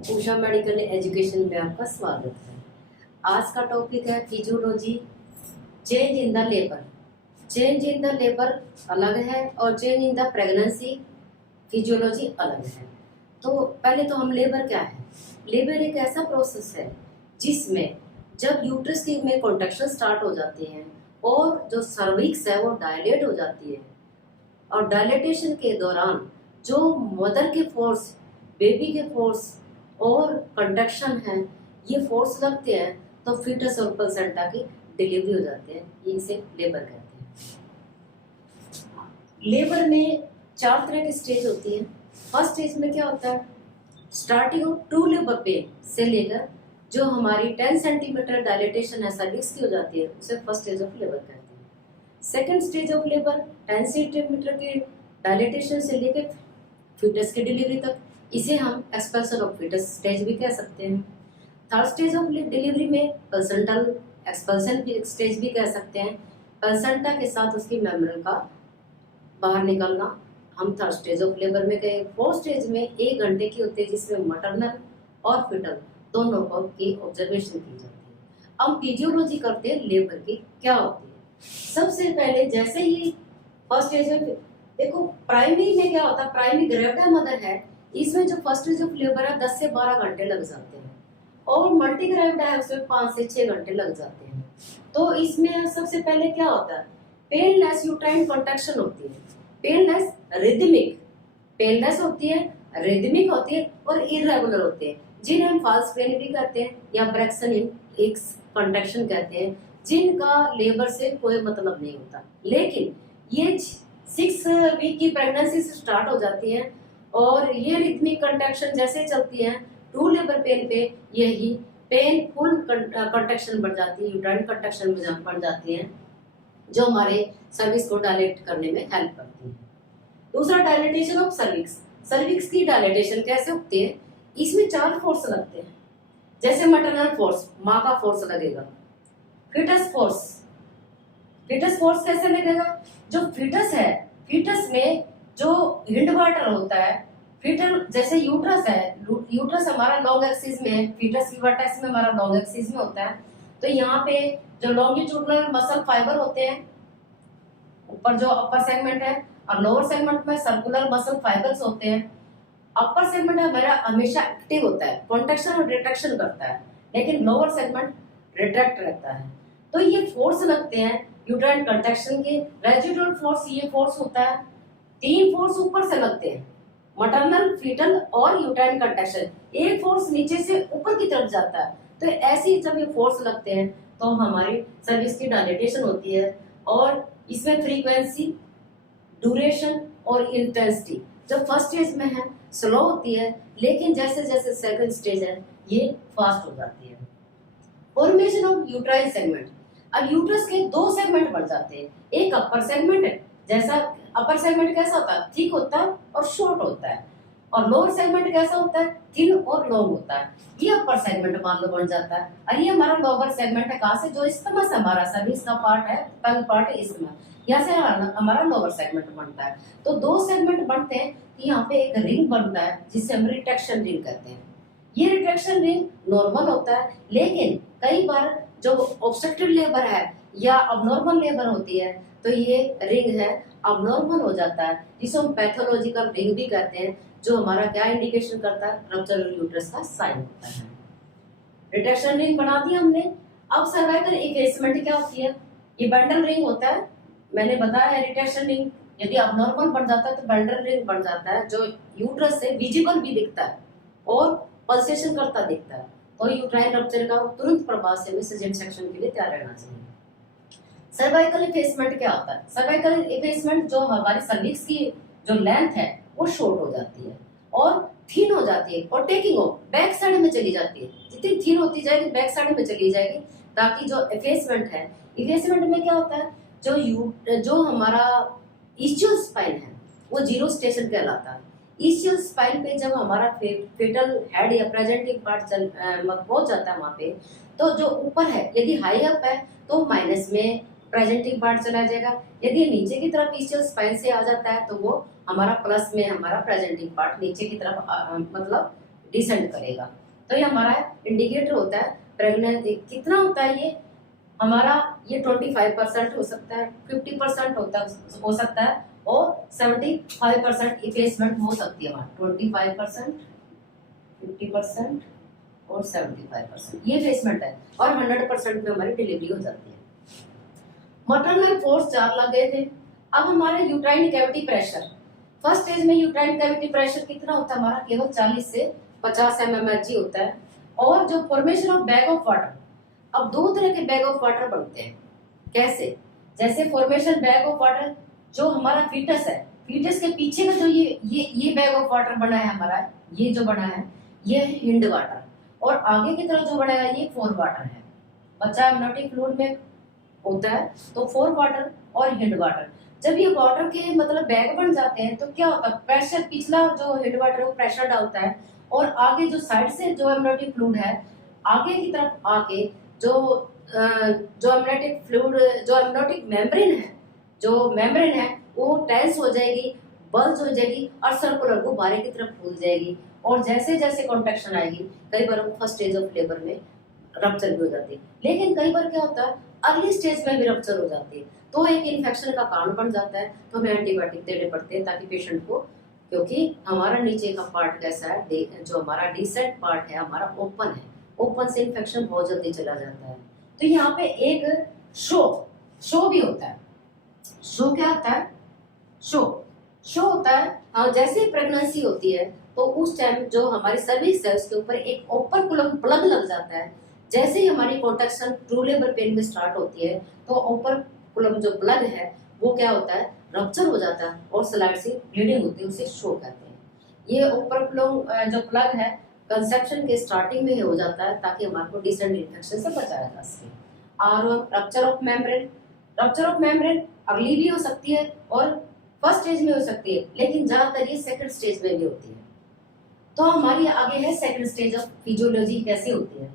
Usha medical education में आपका स्वागत है। आज का टॉपिक है physiology, change in the labour. Change in the labour अलग है और change in the pregnancy physiology अलग है। तो पहले तो हम लेबर क्या है। लेबर एक ऐसा प्रोसेस है जिसमें जब यूट्रस में कॉन्ट्रैक्शन स्टार्ट हो जाती हैं और जो सर्विक्स है वो डायलेट हो जाती है, और डायलेटेशन के दौरान जो मदर के फोर्स, बेबी के फोर्स और कंडक्शन है, ये फोर्स लगते हैं तो फीटस और प्लेसेंटा की डिलीवरी हो जाती है। इसे लेबर कहते हैं। लेबर में 4 तरह की स्टेज होती है। फर्स्ट स्टेज में क्या होता है, starting of true labour pain से लेकर जो हमारी 10 सेंटीमीटर डायलेटेशन है सर्विक्स की हो जाती है, उसे फर्स्ट स्टेज ऑफ लेबर कहते हैं। Second stage of labour 10 centimetre की डायलेटेशन से लेकर फीटस की डिलीवरी तक, इसे हम एक्सपेंशन ऑफ फीटस स्टेज भी कह सकते हैं। थर्ड स्टेज ऑफ डिलीवरी में प्लेसेंटल एक्सपेंशन स्टेज भी कह सकते हैं। प्लेसेंटा के साथ उसकी मेम्ब्रेन का बाहर निकलना हम थर्ड स्टेज ऑफ लेबर में गए। फोर्थ स्टेज में 1 घंटे की होती है जिसमें मैटरनल और फीटल दोनों की ऑब्जर्वेशन की जाती है। हम फिजियोलॉजी करते हैं लेबर की क्या होती है। सबसे पहले जैसे ही फर्स्ट स्टेज में देखो, प्राइमरी में क्या होता है, प्राइमरी ग्रेविटा मदर है, इसमें जो फर्स्ट स्टेज ऑफ लेबर है 10 से 12 घंटे लग जाते हैं, और मल्टी ग्रेविटा है उसमें 5 से 6 घंटे लग जाते हैं। तो इसमें सबसे पहले क्या होता है, पेनलेस यूट्राइन कॉन्ट्रैक्शन होती है। पेनलेस रिदमिक, पेनलेस होती है, रिदमिक होती है और इरेगुलर होते हैं, जिन्हें हम फॉल्स पेन भी कहते हैं या ब्रैक्सन एक्स कॉन्ट्रैक्शन कहते हैं, जिनका लेबर से कोई मतलब नहीं होता। लेकिन ये 6 वीक की प्रेगनेंसी से स्टार्ट हो जाती है और ये रिदमिक कंट्रैक्शन जैसे चलती है ट्रू लेबर पेन पे यही पेन फुल कंट्रैक्शन बढ़ जाती है, यूट्राइन कंट्रैक्शन में बढ़ जाती है, जो हमारे सर्विक्स को डायलेट करने में हेल्प करती है। दूसरा डायलेटेशन ऑफ सर्विक्स। सर्विक्स की डायलेटेशन कैसे होती है, इसमें 4 फोर्स लगते हैं। जैसे मैटरनल फोर्स, माँ का फोर्स लगेगा। फीटस फोर्स, फीटस फोर्स कैसे लगेगा, जो फीटस है, फीटस में जो हिंड वाटर होता है, फीटल जैसे यूट्रस है, यूट्रस हमारा लॉन्ग एक्सिस में है, फीटस वर्टेक्स में हमारा लॉन्ग एक्सिस में होता है। तो यहाँ पे जो लॉन्गिट्यूडनल मसल फाइबर होते हैं, ऊपर जो अपर सेगमेंट है और लोअर सेगमेंट में सर्कुलर मसल फाइबर्स होते हैं। अपर सेगमेंट हमारा हमेशा एक्टिव होता है, कॉन्ट्रैक्शन और रिट्रैक्शन करता है, लेकिन लोअर सेगमेंट रिट्रैक्ट रहता है। तो ये फोर्स लगते हैं यूट्राइन कंट्रैक्शन के। रेजिडुअल फोर्स, ये फोर्स होता है। 3 फोर्स ऊपर से लगते हैं, मैटरनल, फीटल और यूट्राइन कंट्रैक्शन। एक फोर्स नीचे से ऊपर की तरफ जाता है। तो ऐसे जब ये फोर्स लगते हैं तो हमारी सर्विस की डायलेटेशन होती है, और इसमें फ्रीक्वेंसी, ड्यूरेशन और इंटेंसिटी जब फर्स्ट स्टेज में है स्लो होती है, लेकिन जैसे जैसे सेकंड स्टेज है ये फास्ट हो जाती है। Formation of uterine segment. अब यूट्रस के 2 सेगमेंट बन जाते हैं। एक अपर सेगमेंट है, जैसा अपर सेगमेंट कैसा होता है, थिक होता है और शॉर्ट होता है, और लोअर सेगमेंट कैसा होता है, थिन और लॉन्ग होता है। ये अपर सेगमेंट मान लो बन जाता है, और ये हमारा लोअर सेगमेंट है, कहाँ से, जो इस्टमस हमारा सर्विस का पार्ट है, टंग पार्ट है इस्टमस, यहाँ से हमारा लोअर सेगमेंट बनता है। तो 2 सेगमेंट बनते हैं, यहाँ पे एक रिंग बनता है जिसे हम रिट्रैक्शन रिंग कहते हैं। ये रिट्रैक्शन रिंग नॉर्मल होता है, लेकिन कई बार जो ऑब्स्ट्रक्टिव लेबर है या अबनॉर्मल लेबर होती है तो ये रिंग है अबनॉर्मल हो जाता है, जिसे हम पैथोलॉजिकल रिंग भी कहते हैं, जो हमारा क्या इंडिकेशन करता है, रप्चर यूट्रस का साइन होता है। रिट्रैक्शन रिंग बना दी हमने। अब सर्वाइकल इफेसमेंट क्या होती है, ये बंडल रिंग होता है, मैंने बताया है। रिट्रैक्शन रिंग यदि अबनॉर्मल बन जाता है तो बंडल रिंग बन जाता है, जो यूट्रस से विजिबल भी दिखता है और पल्सेशन करता दिखता है। तो यूट्राइन रप्चर का तुरंत प्रभाव से हमें सिजेन सेक्शन के लिए तैयार रहना चाहिए। सर्वाइकल इफेसमेंट क्या होता है, सर्वाइकल इफेसमेंट जो हमारी सर्विक्स की जो लेंथ है वो शॉर्ट हो जाती है और थिन हो जाती है, और टेकिंग ऑफ बैक साइड में चली जाती है। जितनी थिन होती जाएगी बैक साइड में चली जाएगी, ताकि जो इफेसमेंट है, इफेसमेंट में क्या होता है, जो हमारा इस्चियल स्पाइन है वो 0 स्टेशन कहलाता है। इस्चियल स्पाइन पे जब हमारा फेटल हेड या प्रेजेंटिंग पार्ट पहुंच जाता है वहां पे, तो जो ऊपर है यदि हाई अप है तो माइनस में प्रेजेंटिंग पार्ट चला जाएगा, यदि नीचे की तरफ इस्चियल स्पाइन से आ जाता है तो वो हमारा प्लस में हमारा प्रेजेंटिंग पार्ट नीचे की तरफ मतलब डिसेंड करेगा। तो ये हमारा इंडिकेटर होता है प्रेगनेंसी। कितना होता है ये हमारा, ये 25% हो सकता है, 50% हो सकता है और 75% इफेसमेंट हो सकती है हमारी। 25%, 50% और 75% ये इफेसमेंट है, और 100% में हमारी डिलीवरी हो जाती है। मैटरनल फोर्स 4 लग गए थे। अब हमारा uterine cavity pressure, first stage में यूट्राइन कैविटी प्रेशर कितना होता है हमारा, केवल 40 से 50 mmHg होता है। और जो formation of bag of water, अब 2 तरह के बैग ऑफ वाटर बनते हैं। कैसे, जैसे फॉर्मेशन बैग ऑफ वाटर, जो हमारा फीटस है, फीटस के पीछे का जो ये बैग ऑफ वाटर बना है हमारा, ये जो बना है ये हिंड वाटर, और आगे की तरफ जो बना है ये फोर वाटर है। बच्चा एमनियोटिक फ्लूइड में होता है तो फोर वाटर और हिंड वाटर। जब ये वाटर के मतलब बैग बन जाते हैं तो क्या होता है, प्रेशर, पिछला जो हिंड वाटर है वो प्रेशर डालता है, और आगे जो साइड से जो एमनियोटिक फ्लूइड है आगे की तरफ आके जो एमनियोटिक फ्लूइड, जो एमनियोटिक मेम्ब्रेन है वो टेंस हो जाएगी, बल्ज हो जाएगी और सर्कुलर गुब्बारे की तरफ फूल जाएगी। और जैसे जैसे कॉन्ट्रैक्शन आएगी, कई बार फर्स्ट स्टेज ऑफ लेबर में रप्चर भी हो जाती है, लेकिन कई बार क्या होता है अर्ली स्टेज में भी रप्चर हो जाती है, तो एक इन्फेक्शन का कारण बन जाता है। तो हमें एंटीबायोटिक देने पड़ते हैं ताकि पेशेंट को, क्योंकि हमारा नीचे का पार्ट कैसा है, जो हमारा डिसेंट पार्ट है हमारा ओपन है, ओपन से इन्फेक्शन बहुत जल्दी चला जाता है। तो यहाँ पे एक शो भी होता है। शो क्या होता है, शो होता है जैसे प्रेगनेंसी होती है तो उस टाइम जो हमारी सर्विक्स है उसके ऊपर एक ओपन प्लग लग जाता है। जैसे ही हमारी कॉन्ट्रैक्शन ट्रू लेबर पेन में स्टार्ट होती है तो ओपन जो प्लग है वो क्या होता है, रप्चर हो जाता है और स्लाइड से ब्लीडिंग होती है, उसे शो कहते हैं। ये ओपन जो प्लग है कंसेप्शन के स्टार्टिंग में हो जाता है ताकि हमारे को डिसेंट इन्फेक्शन से बचाया जा सके। और रप्चर ऑफ मेम्ब्रेन अर्ली भी हो सकती है और फर्स्ट स्टेज में हो सकती है, लेकिन ज्यादातर ये सेकंड स्टेज में भी होती है। तो हमारी आगे है सेकंड स्टेज ऑफ फिजियोलॉजी कैसे होती है।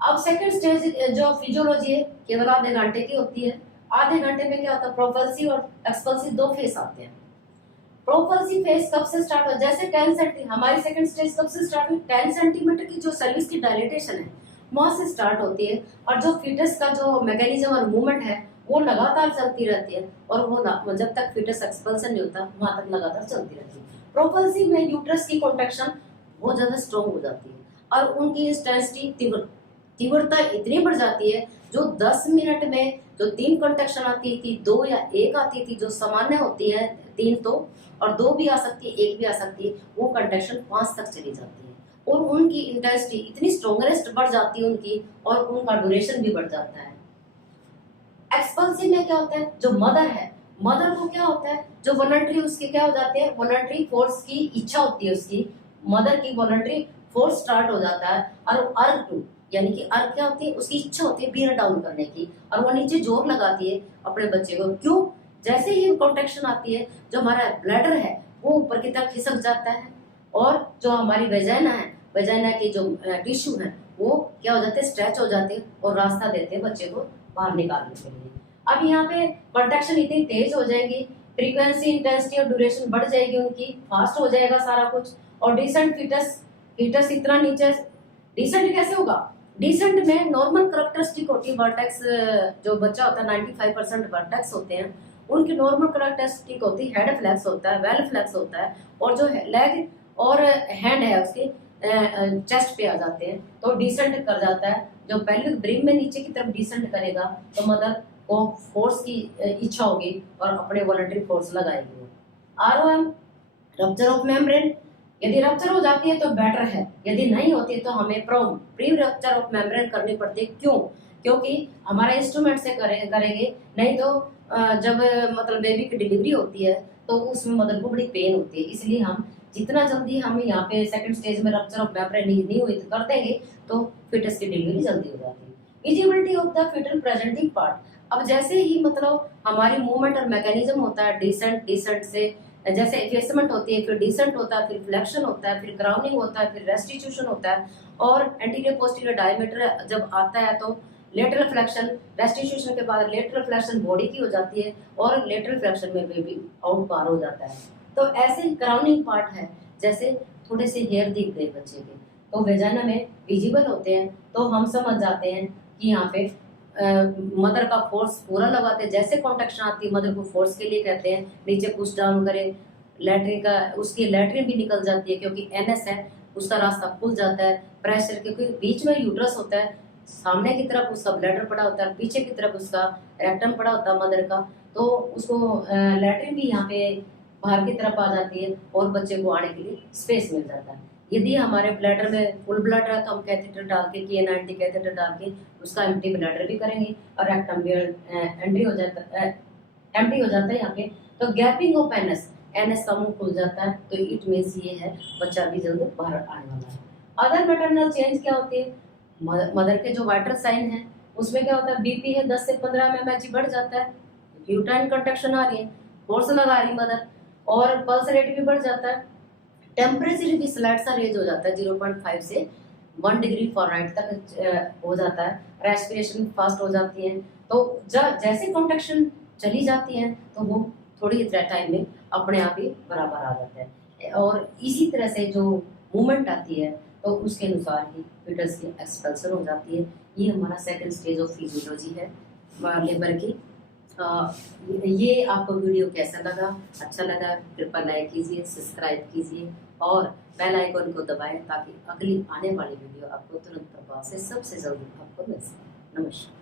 अब सेकंड स्टेज जो फिजियोलॉजी है केवल आधे घंटे की होती है। आधे घंटे में क्या होता है, प्रोपल्सिव और एक्सपल्सिव 2 फेस आते हैं। प्रोपल्सिव फेस कब से स्टार्ट हो, जैसे 10 सेंटीमीटर, हमारी सेकंड स्टेज कब से स्टार्ट हुई, 10 सेंटीमीटर की जो सर्विस की डायलेटेशन है वहां से स्टार्ट होती है, और जो फीटस का जो मैकेनिज्म और मूवमेंट है वो लगातार चलती रहती है, और वो जब तक फीटस एक्सपल्सन नहीं होता वहां तक लगातार चलती रहती है। प्रोपल्सिव में यूट्रस की कॉन्ट्रैक्शन बहुत ज्यादा स्ट्रॉन्ग हो जाती है और उनकी इंटेंसिटी तीव्रता इतनी बढ़ जाती है, जो 10 मिनट में जो 3 कॉन्ट्रैक्शन आती थी, 2 या 1 आती थी, जो सामान्य होती है 3 तो, और 2 भी आ सकती है, 1 भी आ सकती है, वो कॉन्ट्रैक्शन 5 तक चली जाती है। और उनकी इंटेंसिटी इतनी स्ट्रॉन्गेस्ट बढ़ जाती है उनकी, और उनका ड्यूरेशन भी बढ़ जाता है। एक्सपल्सिव में क्या होता है, जो मदर है, मदर को क्या होता है, जो वॉलंटरी उसके क्या हो जाते हैं, वॉलंटरी फोर्स की इच्छा होती है, उसकी मदर की वॉलंटरी फोर्स स्टार्ट हो जाता है। और अर्ग टू यानी कि अर्ग क्या होती है, उसकी इच्छा होती है बियर डाउन करने की, और वो नीचे जोर लगाती है अपने बच्चे को। क्यों, जैसे ही कॉन्ट्रैक्शन आती है जो हमारा ब्लैडर है वो ऊपर की तरफ खिसक जाता है, और जो हमारी वेजाइना है, वेजाइना की जो टिश्यू है वो क्या हो जाते हैं, स्ट्रेच हो जाते हैं और रास्ता देते हैं बच्चे को बाहर निकालने के लिए। अब यहाँ पे कॉन्ट्रैक्शन इतनी तेज हो जाएगी, फ्रीक्वेंसी, इंटेंसिटी और ड्यूरेशन बढ़ जाएगी उनकी, फास्ट हो जाएगा सारा कुछ। और डिसेंट फीटस इतना नीचे, डिसेंट कैसे होगा, डिसेंट में नॉर्मल कैरेक्टरिस्टिक होती है, वर्टेक्स जो बच्चा होता है 95% वर्टेक्स होते हैं, उनकी नॉर्मल कैरेक्टरिस्टिक होती है, हेड फ्लैक्स होता है, वेल फ्लैक्स होता है, और जो लेग और हैंड है उसके चेस्ट पे आ जाते हैं, तो डिसेंट कर जाता है। जो पहले ब्रिम में नीचे की तरफ डिसेंट करेगा तो मदर को फोर्स की इच्छा होगी और अपने वॉलंटरी फोर्स लगाएगी। आरओएम, रप्चर ऑफ मेम्ब्रेन, यदि रप्चर हो जाती है तो बेटर है, यदि नहीं होती है तो हमें प्री रप्चर ऑफ मेम्ब्रेन करनी पड़ती है। क्यों, क्योंकि हमारा इंस्ट्रूमेंट से करेंगे, नहीं तो जब मतलब बेबी की डिलीवरी होती है तो उसमें मदर को बड़ी पेन होती है, इसलिए हम जितना जल्दी हम यहाँ पे सेकंड स्टेज में रप्चर ऑफ मेम्ब्रेन नहीं हुई तो कर देंगे तो फिटस की डिलीवरी जल्दी हो जाती है। Visibility of the foetal presenting part, अब जैसे ही मतलब हमारी मूवमेंट और मैकेनिज्म होता है डिसेंट से, जैसे इफेसमेंट होती है, फिर डिसेंट होता है, फिर फ्लेक्शन होता है, फिर क्राउनिंग होता है, फिर रेस्टिट्यूशन होता है, और एंटीरियर पोस्टीरियर डायमीटर जब आता है तो लेटरल फ्लेक्शन, रेस्टिट्यूशन के बाद लेटरल फ्लेक्शन बॉडी की हो जाती है, और लेटरल फ्लेक्शन में बेबी आउट पार हो जाता है। तो ऐसे क्राउनिंग पार्ट है, जैसे थोड़े से हेयर दिख गए बच्चे के, तो वेजाइना में विजिबल होते हैं, तो हम समझ जाते हैं कि यहाँ पे मदर का फोर्स पूरा लगाते हैं। जैसे कॉन्ट्रैक्शन आती है मदर को फोर्स के लिए कहते हैं नीचे पुश डाउन करें, लैट्रिन का उसकी लैट्रिन भी निकल जाती है क्योंकि एनएस है, उसका रास्ता खुल जाता है। प्रेशर क्योंकि बीच में यूट्रस होता है, सामने की तरफ उसका ब्लैडर पड़ा होता है, पीछे की तरफ उसका रेक्टम पड़ा होता है मदर का, तो उसको लैट्रिन भी यहाँ पे बाहर की तरफ आ जाती है और बच्चे को आने के लिए स्पेस मिल जाता है। यदि हमारे ब्लैडर में फुल ब्लैडर है तो हम कैथेटर डाल के K90 कैथेटर डाल के उसका एम्प्टी ब्लैडर भी करेंगे और रेक्टम भी एम्प्टी हो जाता है यहाँ पे। तो गैपिंग ऑफ एनएस का मुंह खुल जाता है, तो इट मीन्स ये है बच्चा भी जल्द बाहर आने वाला है। अदर मैटरनल चेंज क्या होती है, मदर के जो वाइटल साइन है उसमें क्या होता है, बीपी है 10 से 15 mmHg बढ़ जाता है, यूट्राइन कंट्रैक्शन आ रही है, फोर्स लगा रही मदर, और पल्स रेट भी बढ़ जाता है। टेम्परेचर भी स्लाइड सा रेज हो जाता है 0.5 से 1 डिग्री फ़ारेनहाइट तक हो जाता है। रेस्पिरेशन फास्ट हो जाती है। तो जैसे कॉन्ट्रैक्शन चली जाती है तो वो थोड़ी टाइम में अपने आप ही बराबर आ जाता है, और इसी तरह से जो मूवमेंट आती है तो उसके अनुसार ही फीटस की एक्सपल्सन हो जाती है। ये हमारा सेकंड स्टेज ऑफ फिजियोलॉजी है लेबर की। ये आपको वीडियो कैसा लगा, अच्छा लगा कृपया लाइक कीजिए, सब्सक्राइब कीजिए और बेल आइकन को दबाएं ताकि अगली आने वाली वीडियो आपको तुरंत प्रभाव से सबसे जल्दी आपको मिल सके। नमस्कार।